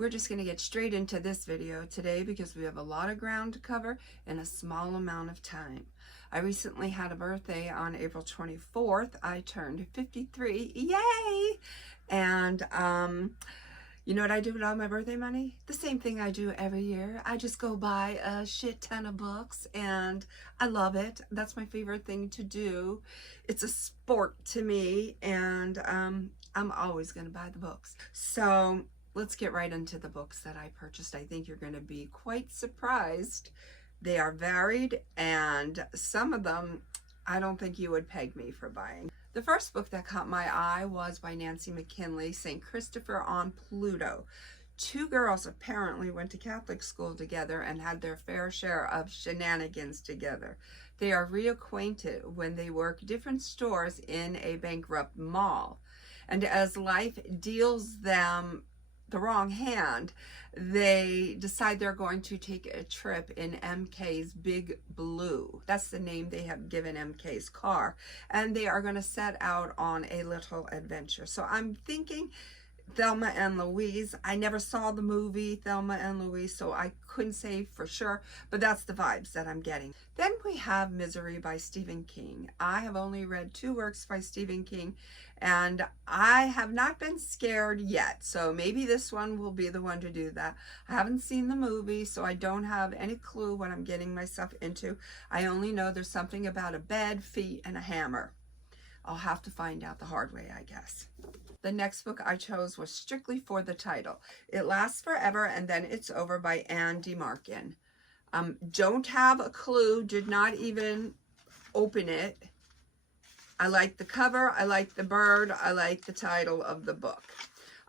We're just going to get straight into this video today because we have a lot of ground to cover in a small amount of time. I recently had a birthday on April 24th. I turned 53. Yay! And you know what I do with all my birthday money? The same thing I do every year. I just go buy a shit ton of books and I love it. That's my favorite thing to do. It's a sport to me, and I'm always going to buy the books. So let's get right into the books that I purchased. I think you're going to be quite surprised. They are varied, and some of them I don't think you would peg me for buying. The first book that caught my eye was by Nancy McKinley, St. Cristopher on Pluto. Two girls apparently went to Catholic school together and had their fair share of shenanigans together. They are reacquainted when they work different stores in a bankrupt mall. And as life deals them the wrong hand, they decide they're going to take a trip in MK's Big Blue. That's the name they have given MK's car. And they are going to set out on a little adventure. So I'm thinking Thelma and Louise. I never saw the movie Thelma and Louise, so I couldn't say for sure, but that's the vibes that I'm getting. Then we have Misery by Stephen King. I have only read 2 works by Stephen King, and I have not been scared yet, so maybe this one will be the one to do that. I haven't seen the movie, so I don't have any clue what I'm getting myself into. I only know there's something about a bed, feet, and a hammer. I'll have to find out the hard way, I guess. The next book I chose was strictly for the title. It Lasts Forever and Then It's Over by Anne de Marcken. Don't have a clue, did not even open it. I like the cover, I like the bird, I like the title of the book.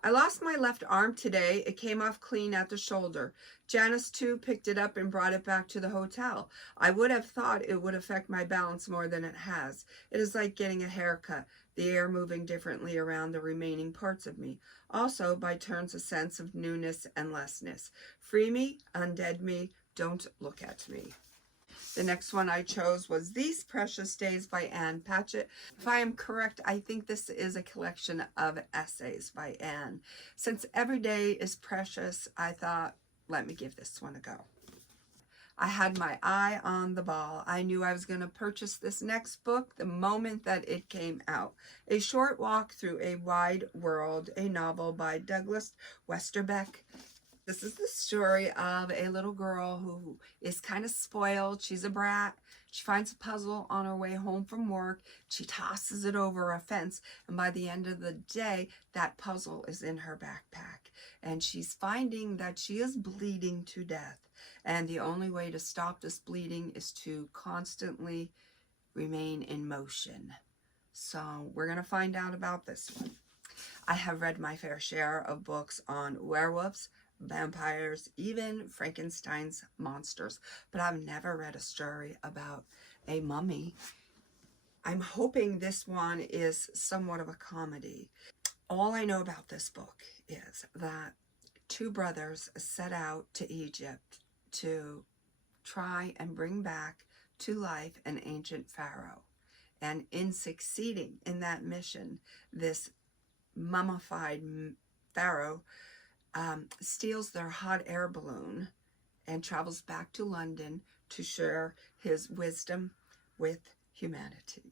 I lost my left arm today. It came off clean at the shoulder. Janice, too, picked it up and brought it back to the hotel. I would have thought it would affect my balance more than it has. It is like getting a haircut, the air moving differently around the remaining parts of me. Also, by turns, a sense of newness and lessness. Free me, undead me, don't look at me. The next one I chose was These Precious Days by Anne Patchet. If I am correct, I think this is a collection of essays by Anne. Since every day is precious, I thought, let me give this one a go. I had my eye on the ball. I knew I was going to purchase this next book the moment that it came out. A Short Walk Through a Wide World, a novel by Douglas Westerbeke. This is the story of a little girl who is kind of spoiled. She's a brat. She finds a puzzle on her way home from work. She tosses it over a fence, and by the end of the day, that puzzle is in her backpack. And she's finding that she is bleeding to death. And the only way to stop this bleeding is to constantly remain in motion. So we're going to find out about this one. I have read my fair share of books on werewolves, vampires, even Frankenstein's monsters, but I've never read a story about a mummy. I'm hoping this one is somewhat of a comedy. All I know about this book is that 2 brothers set out to Egypt to try and bring back to life an ancient pharaoh. And in succeeding in that mission, this mummified pharaoh steals their hot air balloon and travels back to London to share his wisdom with humanity.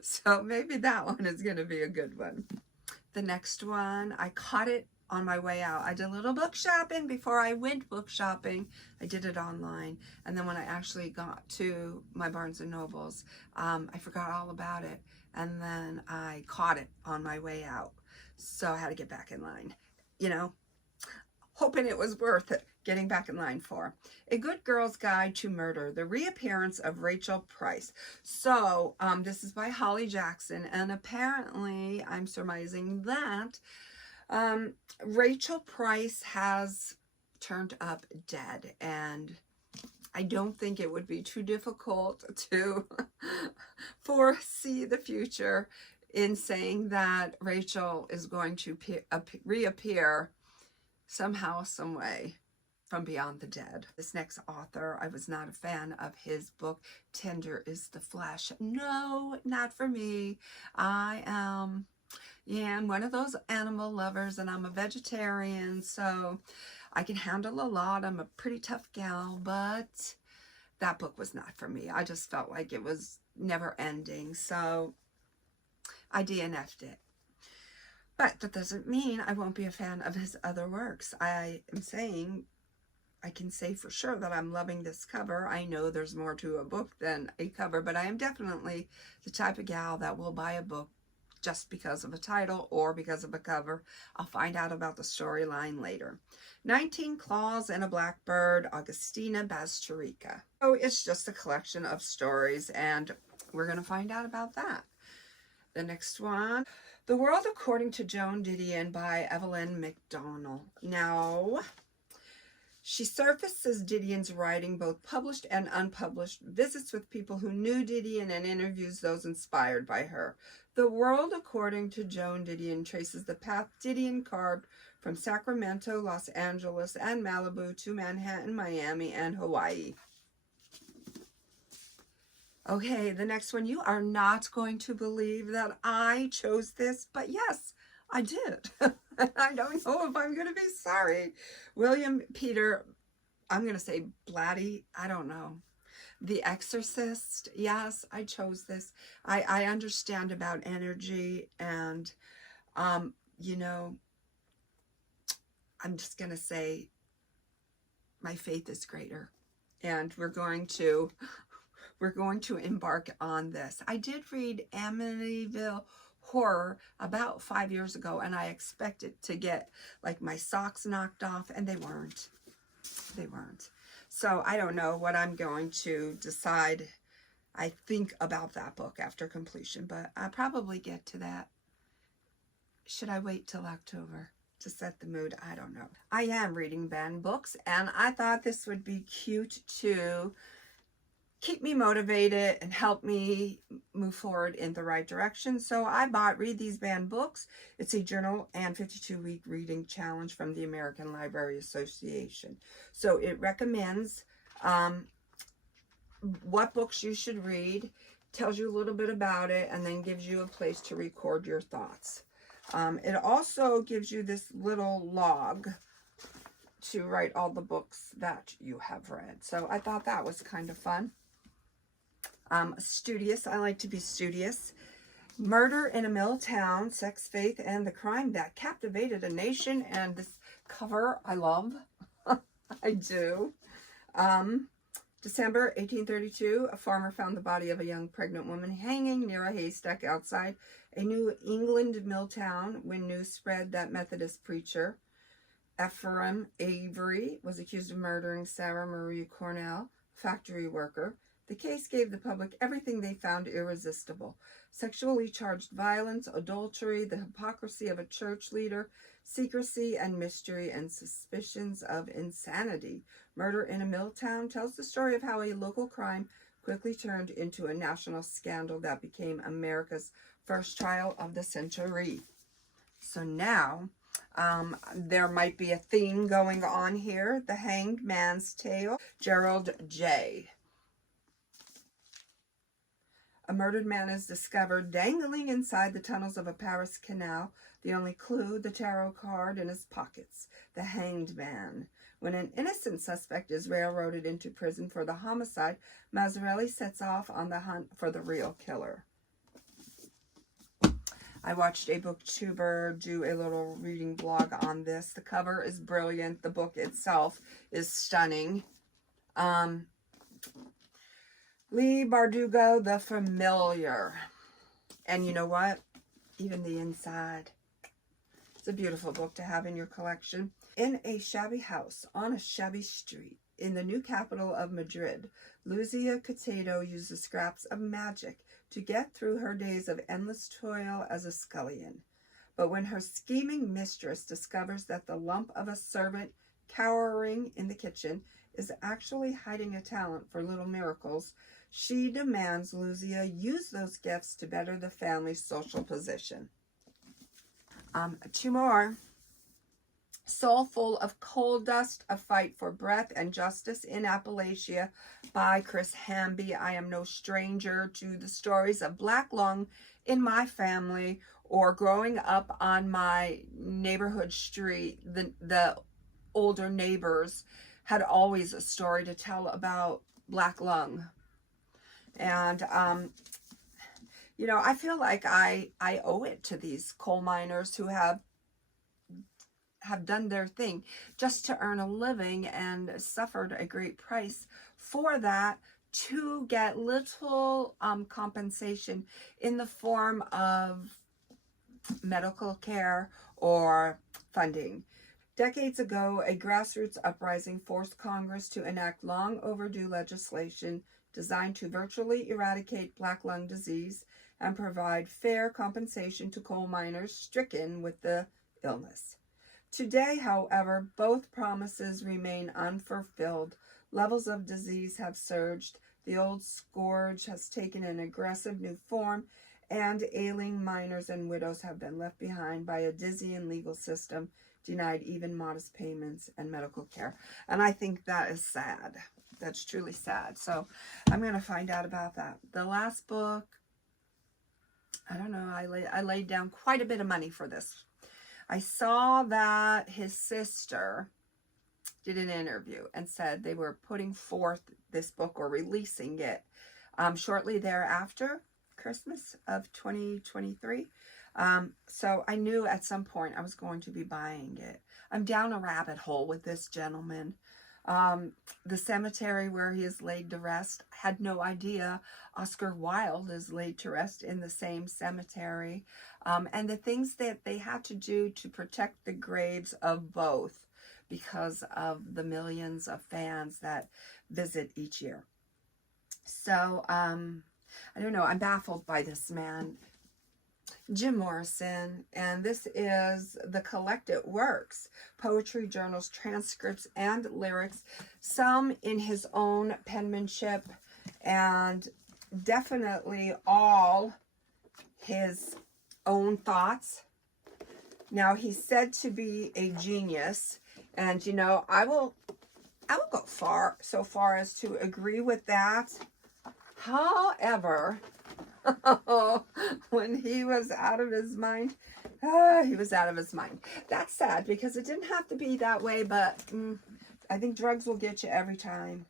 So maybe that one is going to be a good one. The next one, I caught it on my way out. I did a little book shopping before I went book shopping. I did it online. And then when I actually got to my Barnes & Nobles, I forgot all about it. And then I caught it on my way out. So I had to get back in line, you know, hoping it was worth it getting back in line for. A Good Girl's Guide to Murder, the Reappearance of Rachel Price. So this is by Holly Jackson, and apparently I'm surmising that Rachel Price has turned up dead, and I don't think it would be too difficult to foresee the future in saying that Rachel is going to reappear somehow, some way from beyond the dead. This next author, I was not a fan of his book, Tender is the Flesh. No, not for me. I am Yeah, I'm one of those animal lovers, and I'm a vegetarian, so I can handle a lot. I'm a pretty tough gal, but that book was not for me. I just felt like it was never ending, so I DNF'd it. But that doesn't mean I won't be a fan of his other works. I can say for sure that I'm loving this cover. I know there's more to a book than a cover, but I am definitely the type of gal that will buy a book just because of a title or because of a cover. I'll find out about the storyline later. 19 Claws and a Blackbird, Agustina, Bazterrica. So it's just a collection of stories, and we're going to find out about that. The next one, The World According to Joan, Didion by Evelyn McDonnell. Now, she surfaces Didion's writing, both published and unpublished, visits with people who knew Didion, and interviews those inspired by her. The World According to Joan Didion traces the path Didion carved from Sacramento, Los Angeles, and Malibu to Manhattan, Miami, and Hawaii. Okay, the next one. You are not going to believe that I chose this, but yes, I did. I don't know if I'm going to be sorry. William Peter, I'm going to say Blatty, I don't know. The Exorcist, yes, I chose this. I understand about energy, and, you know, I'm just going to say my faith is greater, and we're going to embark on this. I did read Amityville Horror about 5 years ago, and I expected to get like my socks knocked off, and they weren't. They weren't. So I don't know what I'm going to decide. I think about that book after completion, but I'll probably get to that. Should I wait till October to set the mood? I don't know. I am reading Ben books, and I thought this would be cute to keep me motivated and help me move forward in the right direction. So I bought Read These Banned Books. It's a journal and 52-week reading challenge from the American Library Association. So it recommends what books you should read, tells you a little bit about it, and then gives you a place to record your thoughts. It also gives you this little log to write all the books that you have read. So I thought that was kind of fun. Studious. I like to be studious. Murder in a Mill Town, Sex, Faith, and the Crime That Captivated a Nation. And this cover I love. I do. December 1832, a farmer found the body of a young pregnant woman hanging near a haystack outside a New England mill town when news spread that Methodist preacher Ephraim Avery was accused of murdering Sarah Marie Cornell, factory worker. The case gave the public everything they found irresistible: sexually charged violence, adultery, the hypocrisy of a church leader, secrecy and mystery, and suspicions of insanity. Murder in a Mill Town tells the story of how a local crime quickly turned into a national scandal that became America's first trial of the century. So now, there might be a theme going on here. The Hanged Man's Tale, Gerald J. A murdered man is discovered dangling inside the tunnels of a Paris canal. The only clue, the tarot card in his pockets. The Hanged Man. When an innocent suspect is railroaded into prison for the homicide, Mazzarelli sets off on the hunt for the real killer. I watched a booktuber do a little reading blog on this. The cover is brilliant. The book itself is stunning. Leigh Bardugo, The Familiar. And you know what? Even the inside. It's a beautiful book to have in your collection. In a shabby house on a shabby street in the new capital of Madrid, Luzia Catado uses scraps of magic to get through her days of endless toil as a scullion. But when her scheming mistress discovers that the lump of a servant cowering in the kitchen is actually hiding a talent for little miracles, she demands Luzia use those gifts to better the family's social position. Two more. Soul Full of Coal Dust, A Fight for Breath and Justice in Appalachia by Chris Hamby. I am no stranger to the stories of black lung in my family or growing up on my neighborhood street, the older neighbors had always a story to tell about black lung. And, you know, I feel like I owe it to these coal miners who have done their thing just to earn a living and suffered a great price for that, to get little compensation in the form of medical care or funding. Decades ago, a grassroots uprising forced Congress to enact long overdue legislation designed to virtually eradicate black lung disease and provide fair compensation to coal miners stricken with the illness. Today, however, both promises remain unfulfilled. Levels of disease have surged, the old scourge has taken an aggressive new form, and ailing miners and widows have been left behind by a dizzying legal system, denied even modest payments and medical care. And I think that is sad. That's truly sad. So I'm going to find out about that. The last book, I don't know, I laid down quite a bit of money for this. I saw that his sister did an interview and said they were putting forth this book or releasing it shortly thereafter, Christmas of 2023. So I knew at some point I was going to be buying it. I'm down a rabbit hole with this gentleman. The cemetery where he is laid to rest, I had no idea Oscar Wilde is laid to rest in the same cemetery. And the things that they had to do to protect the graves of both because of the millions of fans that visit each year. So, I don't know, I'm baffled by this man, Jim Morrison, and this is the collected works, poetry, journals, transcripts, and lyrics, some in his own penmanship, and definitely all his own thoughts. Now, he's said to be a genius, and you know, I will go so far as to agree with that. However, when he was out of his mind, he was out of his mind. That's sad because it didn't have to be that way, but I think drugs will get you every time.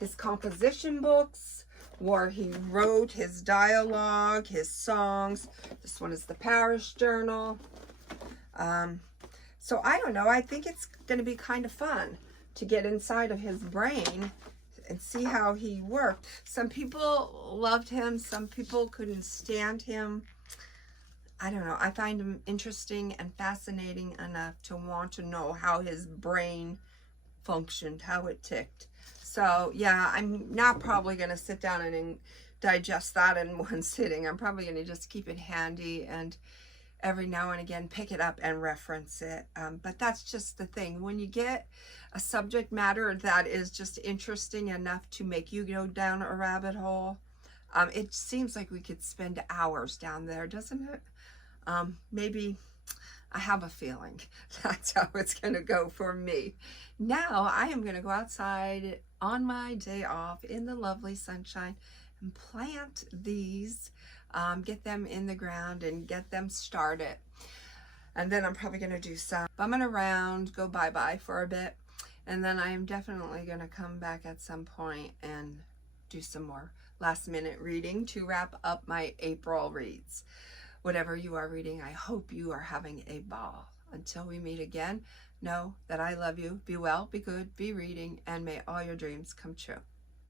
His composition books, where he wrote his dialogue, his songs. This one is the Parish Journal. So I don't know. I think it's going to be kind of fun to get inside of his brain and see how he worked. Some people loved him. Some people couldn't stand him. I don't know. I find him interesting and fascinating enough to want to know how his brain functioned, how it ticked. So yeah, I'm not probably going to sit down and digest that in one sitting. I'm probably going to just keep it handy and every now and again pick it up and reference it. But that's just the thing. When you get a subject matter that is just interesting enough to make you go down a rabbit hole, it seems like we could spend hours down there, doesn't it? Maybe I have a feeling that's how it's going to go for me. Now I am going to go outside on my day off in the lovely sunshine and plant these, get them in the ground and get them started. And then I'm probably going to do some bumming around, go bye-bye for a bit. And then I am definitely going to come back at some point and do some more last minute reading to wrap up my April reads. Whatever you are reading, I hope you are having a ball. Until we meet again, know that I love you. Be well, be good, be reading, and may all your dreams come true.